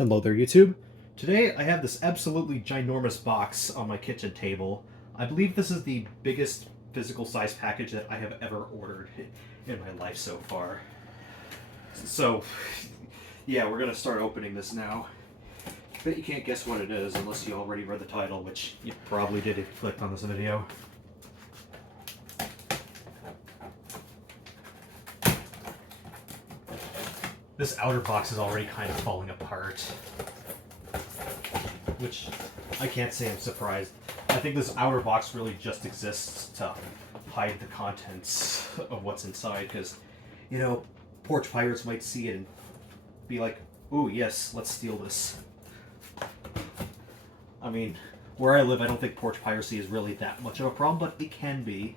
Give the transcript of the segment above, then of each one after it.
Hello there, YouTube. Today I have this absolutely ginormous box on my kitchen table. I believe this is the biggest physical size package that I have ever ordered in my life so far. So, yeah, we're gonna start opening this now. I bet you can't guess what it is unless you already read the title, which you probably did if you clicked on this video. This outer box is already kind of falling apart, which I can't say I'm surprised. I think this outer box really just exists to hide the contents of what's inside, because, you know, porch pirates might see it and be like, ooh, yes, let's steal this. I mean, where I live, I don't think porch piracy is really that much of a problem, but it can be.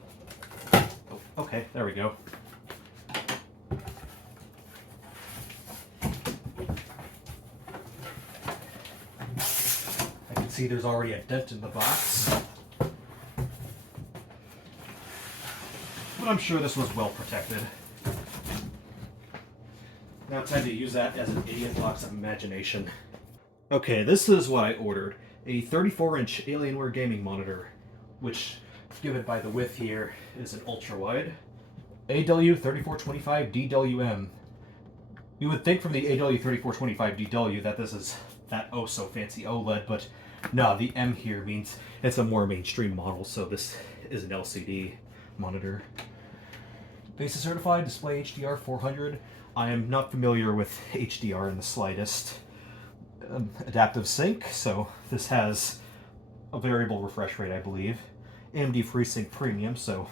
Oh, okay, there we go. See, there's already a dent in the box, but I'm sure this was well protected. Now it's time to use that as an idiot box of imagination. Okay, this is what I ordered. A 34-inch Alienware gaming monitor, which, given by the width here, is an Ultrawide. AW3425DWM. You would think from the AW3425DW that this is that oh so fancy OLED, but no, the M here means it's a more mainstream model, so this is an LCD monitor. Base certified, display HDR 400. I am not familiar with HDR in the slightest. Adaptive sync, so this has a variable refresh rate, I believe. AMD FreeSync Premium, so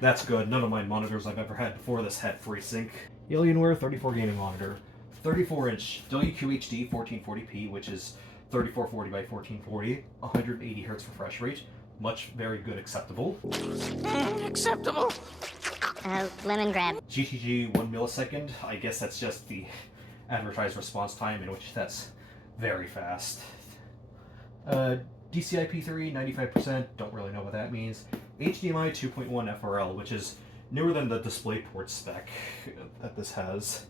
that's good. None of my monitors I've ever had before this had FreeSync. Alienware 34 gaming monitor. 34-inch WQHD 1440p, which is 3440 by 1440, 180 Hz refresh rate. Very good, acceptable. Acceptable. Lemon grab. GTG 1 millisecond. I guess that's just the advertised response time, in which that's very fast. DCI-P3 95%. Don't really know what that means. HDMI 2.1 FRL, which is newer than the DisplayPort spec that this has.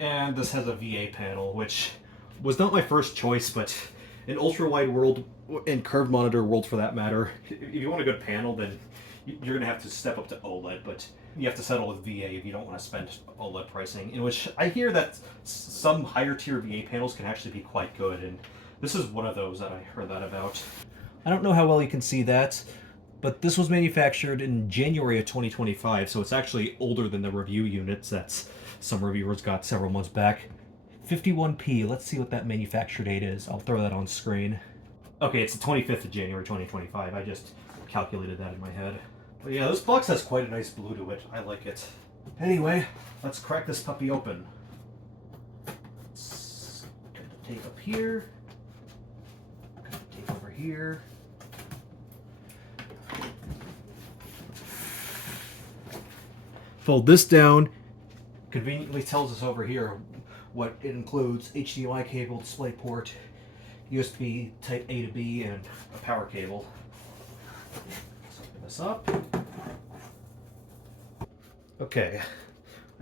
And this has a VA panel, which was not my first choice, but in ultra-wide world, in curved monitor world for that matter, if you want a good panel, then you're going to have to step up to OLED, but you have to settle with VA if you don't want to spend OLED pricing, in which I hear that some higher tier VA panels can actually be quite good, and this is one of those that I heard that about. I don't know how well you can see that, but this was manufactured in January of 2025, so it's actually older than the review units that some reviewers got several months back. 51p, let's see what that manufacture date is. I'll throw that on screen. Okay, it's the 25th of January 2025. I just calculated that in my head. But yeah, this box has quite a nice blue to it. I like it. Anyway, let's crack this puppy open. Let's get the tape up here. Got the tape over here. Fold this down. Conveniently tells us over here what it includes: HDMI cable, DisplayPort, USB type A to B, and a power cable. Let's open this up. Okay,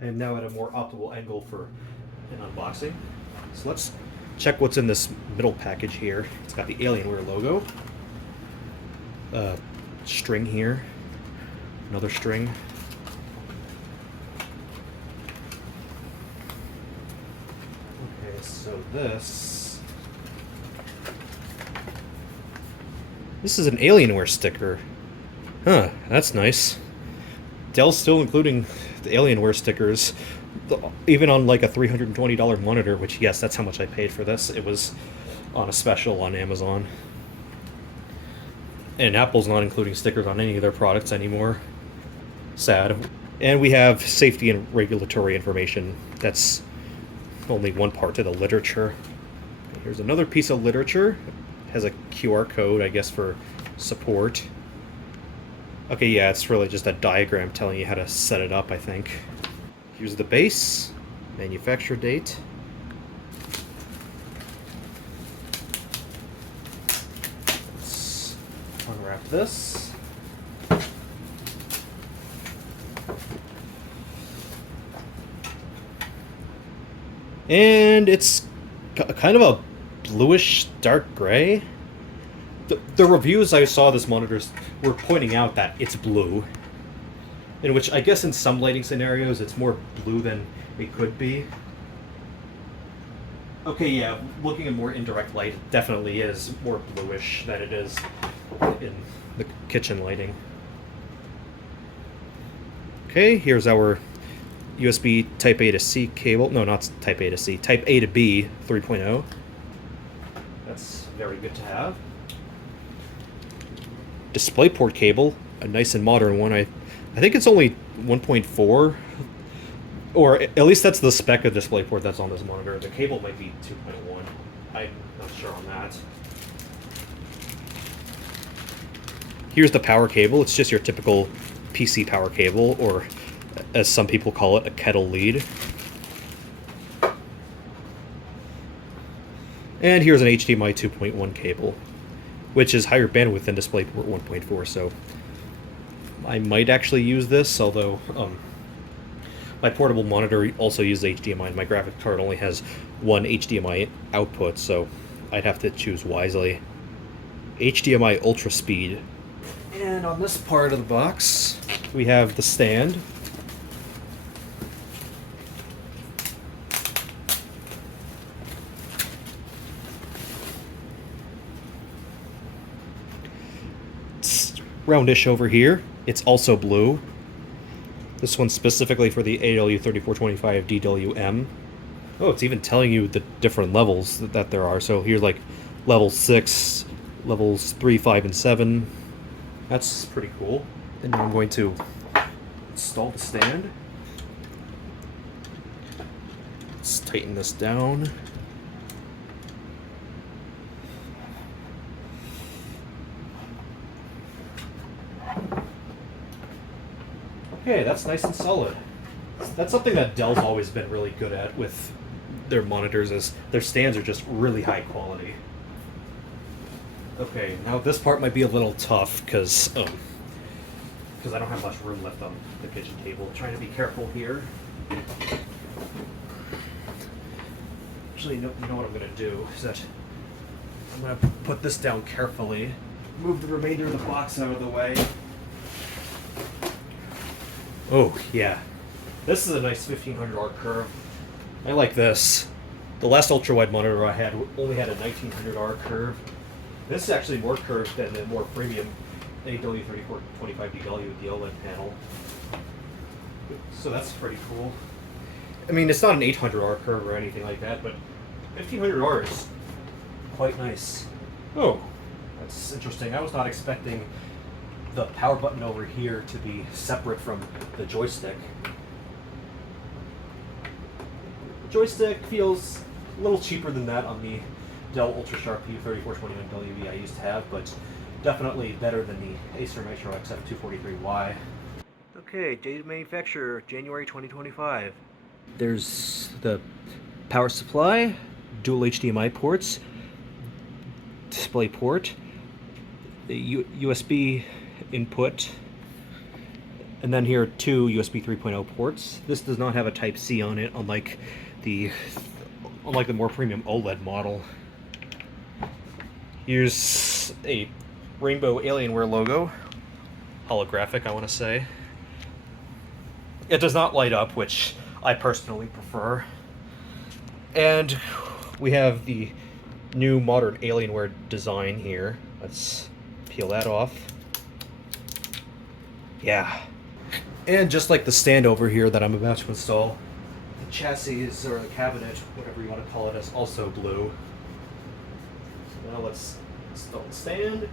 I am now at a more optimal angle for an unboxing. So let's check what's in this middle package here. It's got the Alienware logo. String here. Another string. So this is an Alienware sticker. Huh, that's nice. Dell's still including the Alienware stickers, even on like a $320 monitor, which, yes, that's how much I paid for this. It was on a special on Amazon. And Apple's not including stickers on any of their products anymore. Sad. And we have safety and regulatory information. That's only one part to the literature. Here's another piece of literature. It has a QR code, I guess, for support. Okay, yeah, it's really just a diagram telling you how to set it up, I think. Here's the base, manufacture date. Let's unwrap this. And it's kind of a bluish dark gray. The reviews I saw of this monitor were pointing out that it's blue, in which I guess in some lighting scenarios it's more blue than it could be. Okay, yeah, looking at more indirect light, it definitely is more bluish than it is in the kitchen lighting. Okay, here's our USB Type A to C cable. No, not Type A to C. Type A to B 3.0. That's very good to have. DisplayPort cable, a nice and modern one. I think it's only 1.4, or at least that's the spec of DisplayPort that's on this monitor. The cable might be 2.1. I'm not sure on that. Here's the power cable. It's just your typical PC power cable, or as some people call it, a kettle lead. And here's an HDMI 2.1 cable, which is higher bandwidth than DisplayPort 1.4, so I might actually use this, although my portable monitor also uses HDMI, and my graphics card only has one HDMI output, so I'd have to choose wisely. HDMI Ultra Speed. And on this part of the box, we have the stand. It's roundish over here. It's also blue. This one's specifically for the AW3425DWM. Oh, it's even telling you the different levels that there are. So here's like level 6, levels 3, 5, and 7. That's pretty cool. And now I'm going to install the stand. Let's tighten this down. Okay, that's nice and solid. That's something that Dell's always been really good at with their monitors, is their stands are just really high quality. Okay, now this part might be a little tough because I don't have much room left on the kitchen table. I'm trying to be careful here. Actually, you know what I'm going to do is that I'm going to put this down carefully, move the remainder of the box out of the way. Oh, yeah. This is a nice 1500 arc curve. I like this. The last ultrawide monitor I had only had a 1900 arc curve. This is actually more curved than the more premium AW3425DW with the OLED panel. So that's pretty cool. I mean, it's not an 800 arc curve or anything like that, but 1500 R is quite nice. Oh, that's interesting. I was not expecting the power button over here to be separate from the joystick. The joystick feels a little cheaper than that on the Dell UltraSharp U3421WE I used to have, but definitely better than the Acer Nitro XF243Y. Okay, date of manufacture, January 2025. There's the power supply, dual HDMI ports, display port, the USB input, and then here are two USB 3.0 ports. This does not have a Type C on it, unlike the more premium OLED model. Here's a rainbow Alienware logo, holographic, I want to say. It does not light up, which I personally prefer. And we have the new modern Alienware design here. Let's peel that off. Yeah. And just like the stand over here that I'm about to install, the chassis or the cabinet, whatever you want to call it, is also blue. So now let's install the stand.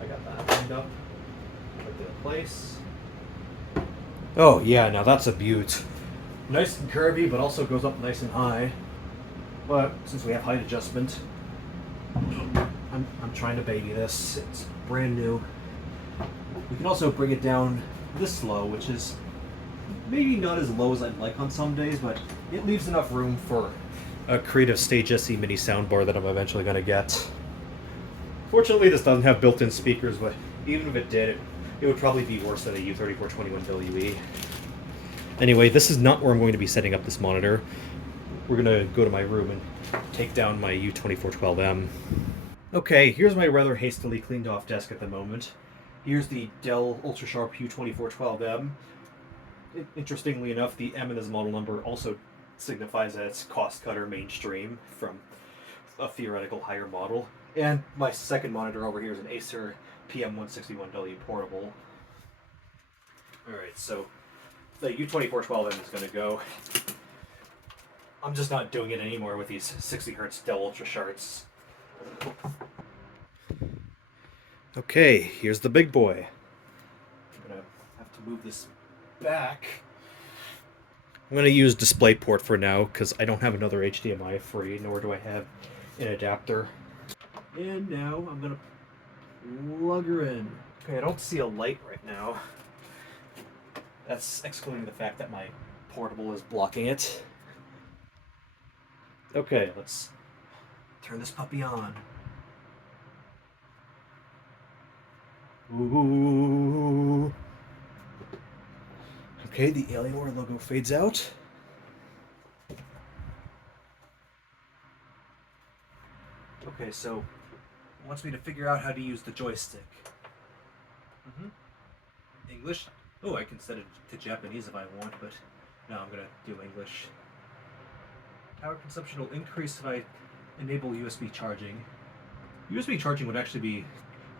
I got that lined up, put it in place. Oh yeah, now that's a beaut. Nice and curvy, but also goes up nice and high. But since we have height adjustment, I'm trying to baby this. It's brand new. We can also bring it down this low, which is maybe not as low as I'd like on some days, but it leaves enough room for a Creative Stage SE mini soundbar that I'm eventually going to get. Fortunately, this doesn't have built-in speakers, but even if it did, it would probably be worse than a U3421WE. Anyway, this is not where I'm going to be setting up this monitor. We're going to go to my room and take down my U3412M. Okay, here's my rather hastily cleaned off desk at the moment. Here's the Dell UltraSharp U3412M. Interestingly enough, the M in this model number also signifies that it's cost cutter mainstream from a theoretical higher model. And my second monitor over here is an Acer PM161W portable. Alright, so the U2412M is going to go. I'm just not doing it anymore with these 60 Hz Dell UltraSharps. Okay, here's the big boy. I'm going to have to move this back. I'm going to use DisplayPort for now because I don't have another HDMI free, nor do I have an adapter. And now I'm going to plug her in. Okay, I don't see a light right now. That's excluding the fact that my portable is blocking it. Okay, let's turn this puppy on. Ooh. Okay, the Alienware logo fades out. Okay, so it wants me to figure out how to use the joystick. English? Oh, I can set it to Japanese if I want, but no, I'm gonna do English. Power consumption will increase if I enable USB charging. USB charging would actually be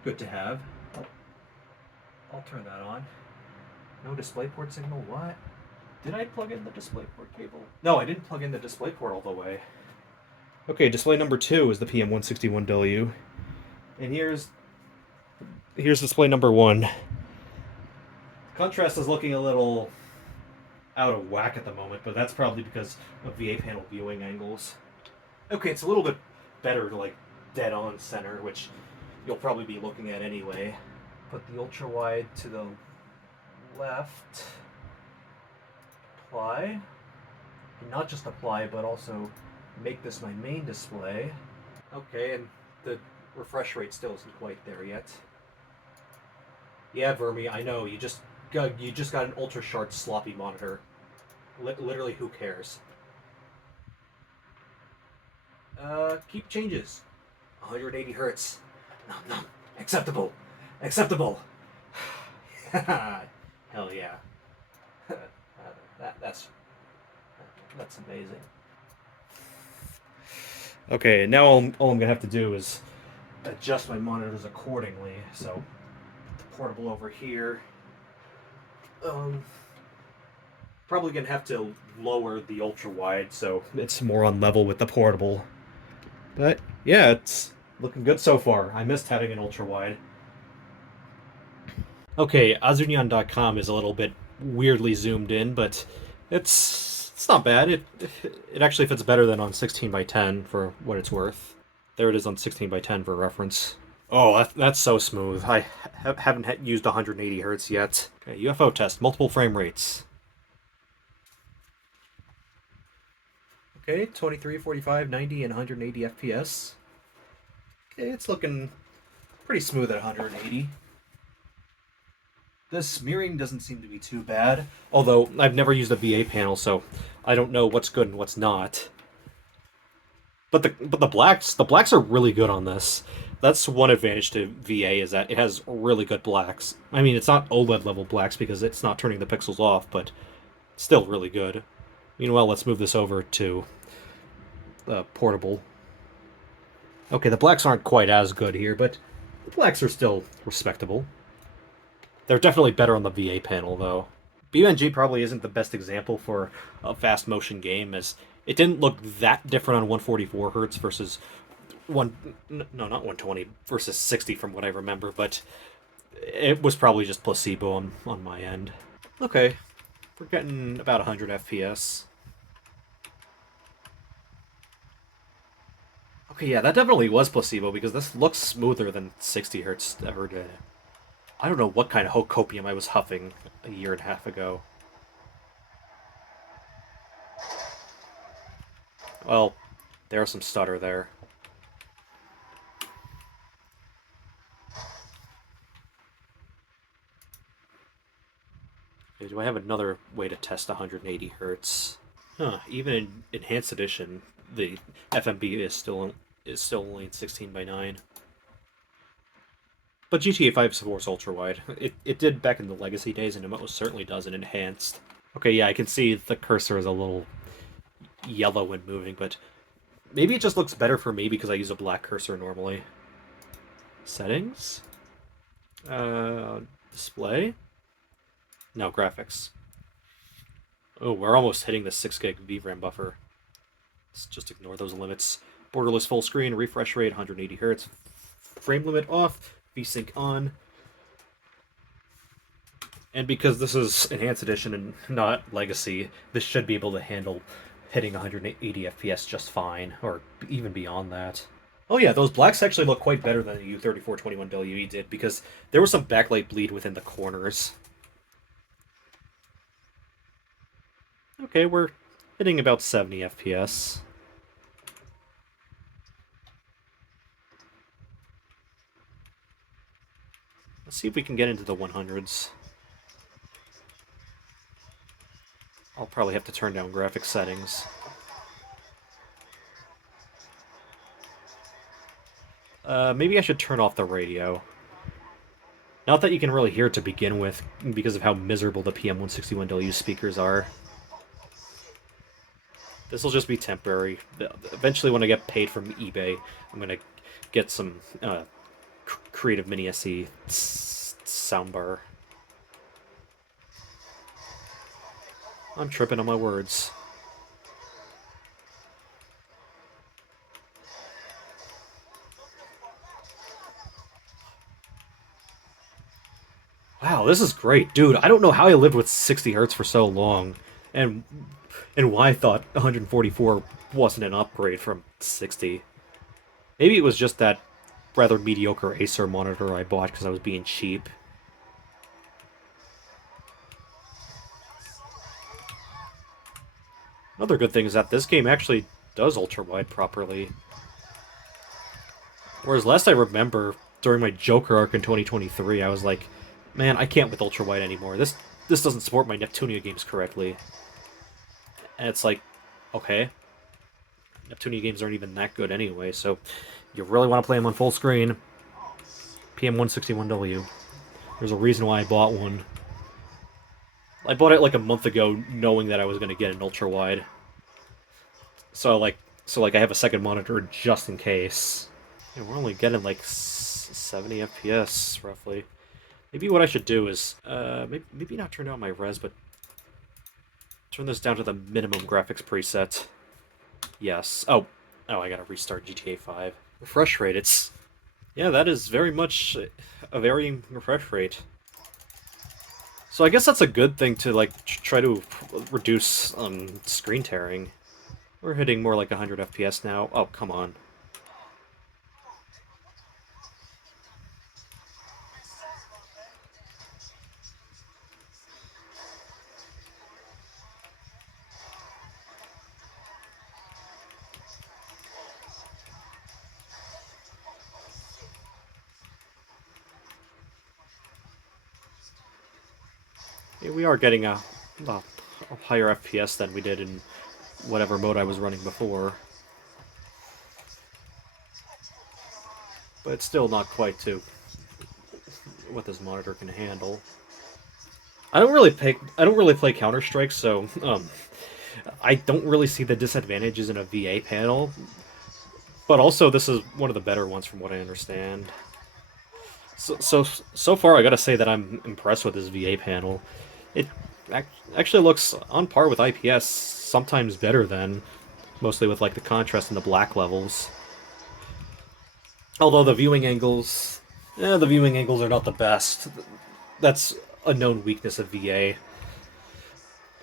good to have. I'll turn that on. No DisplayPort signal, what? Did I plug in the DisplayPort cable? No, I didn't plug in the DisplayPort all the way. Okay, display number 2 is the PM161W. And here's display number 1. Contrast is looking a little out of whack at the moment, but that's probably because of VA panel viewing angles. Okay, it's a little bit better to like dead on center, which you'll probably be looking at anyway. Put the ultrawide to the left. Apply. And not just apply, but also make this my main display. Okay, and the refresh rate still isn't quite there yet. Yeah, Vermi, I know, you just got an UltraSharp sloppy monitor. Literally, who cares? Keep changes. 180 Hertz. No, acceptable. Acceptable. Hell yeah. That's amazing. Okay, now all I'm gonna have to do is adjust my monitors accordingly. So, put the portable over here. Probably gonna have to lower the ultra-wide so it's more on level with the portable. But yeah, it's looking good so far. I missed having an ultra-wide. Okay, Azunian.com is a little bit weirdly zoomed in, but it's not bad. It actually fits better than on 16x10 for what it's worth. There it is on 16x10 for reference. Oh, that's so smooth. I haven't used 180 Hertz yet. Okay, UFO test, multiple frame rates. Okay, 23, 45, 90, and 180 FPS. Okay, it's looking pretty smooth at 180. This mirroring doesn't seem to be too bad, although I've never used a VA panel, so I don't know what's good and what's not. But the blacks are really good on this. That's one advantage to VA, is that it has really good blacks. I mean, it's not OLED level blacks because it's not turning the pixels off, but still really good. Meanwhile, let's move this over to portable. Okay, the blacks aren't quite as good here, but the blacks are still respectable. They're definitely better on the VA panel, though. BUNG probably isn't the best example for a fast motion game, as it didn't look that different on 144 Hz versus not 120 versus 60 from what I remember, but it was probably just placebo on my end. Okay, we're getting about 100 FPS. Okay, yeah, that definitely was placebo because this looks smoother than 60 Hz ever did. I don't know what kind of copium I was huffing a year and a half ago. Well, there's some stutter there. Okay, do I have another way to test 180 Hz? Huh, even in Enhanced Edition, the FMB is still only 16:9. But GTA 5 supports ultrawide. It did back in the Legacy days, and it most certainly does in Enhanced. Okay, yeah, I can see the cursor is a little yellow when moving, but maybe it just looks better for me because I use a black cursor normally. Settings? Display? No, graphics. Oh, we're almost hitting the 6 gig VRAM buffer. Let's just ignore those limits. Borderless full screen, refresh rate 180 Hz, frame limit off, VSync on. And because this is Enhanced Edition and not Legacy, this should be able to handle hitting 180 FPS just fine, or even beyond that. Oh yeah, those blacks actually look quite better than the U3421WE did, because there was some backlight bleed within the corners. Okay, we're hitting about 70 FPS. Let's see if we can get into the 100s. I'll probably have to turn down graphics settings. Maybe I should turn off the radio. Not that you can really hear it to begin with, because of how miserable the PM161W speakers are. This will just be temporary. Eventually, when I get paid from eBay, I'm gonna get some Creative Mini SE soundbar. I'm tripping on my words. Wow, this is great. Dude, I don't know how I lived with 60 Hz for so long, and why I thought 144 wasn't an upgrade from 60. Maybe it was just that rather mediocre Acer monitor I bought because I was being cheap. Another good thing is that this game actually does ultra-wide properly. Whereas last I remember, during my Joker arc in 2023, I was like, man, I can't with ultra-wide anymore. This doesn't support my Neptunia games correctly. And it's like, okay, Neptunia games aren't even that good anyway, so you really want to play them on full screen. PM161W. There's a reason why I bought one. I bought it like a month ago, knowing that I was going to get an ultra-wide. So like I have a second monitor just in case. Yeah, we're only getting like 70 FPS, roughly. Maybe what I should do is, maybe not turn down my res, but turn this down to the minimum graphics preset. Yes. Oh, I gotta restart GTA 5. Refresh rate, it's... Yeah, that is very much a varying refresh rate. So I guess that's a good thing to, like, try to reduce screen tearing. We're hitting more like 100 FPS now. Oh, come on. Yeah, we are getting a higher FPS than we did in whatever mode I was running before. But it's still not quite to what this monitor can handle. I don't really play Counter-Strike, so I don't really see the disadvantages in a VA panel. But also, this is one of the better ones from what I understand. So far, I gotta say that I'm impressed with this VA panel. It actually looks on par with IPS, sometimes better than, mostly with like the contrast and the black levels. Although the viewing angles are not the best. That's a known weakness of VA.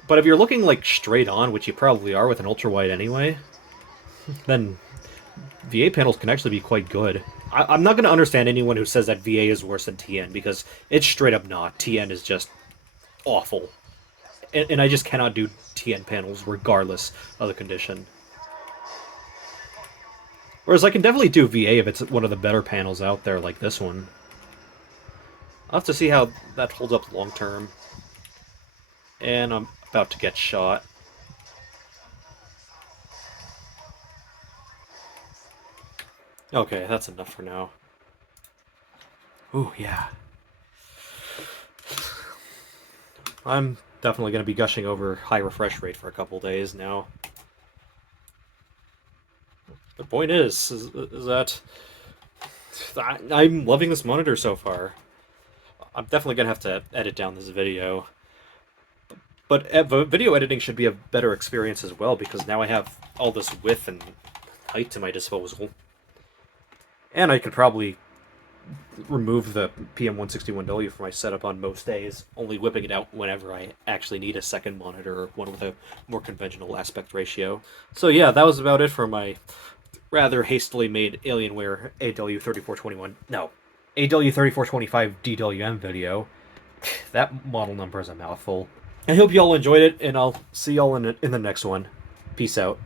But if you're looking like straight on, which you probably are with an ultra-wide anyway, then VA panels can actually be quite good. I'm not going to understand anyone who says that VA is worse than TN, because it's straight up not. TN is just awful. And I just cannot do TN panels regardless of the condition. Whereas I can definitely do VA if it's one of the better panels out there, like this one. I'll have to see how that holds up long term. And I'm about to get shot. Okay, that's enough for now. Ooh, yeah. I'm definitely going to be gushing over high refresh rate for a couple days now. The point is that I'm loving this monitor so far. I'm definitely going to have to edit down this video. But video editing should be a better experience as well, because now I have all this width and height to my disposal. And I could probably remove the PM161W from my setup on most days, only whipping it out whenever I actually need a second monitor or one with a more conventional aspect ratio. So yeah, that was about it for my rather hastily made Alienware AW3425DWM video. That model number is a mouthful. I hope you all enjoyed it, and I'll see y'all in the next one. Peace out.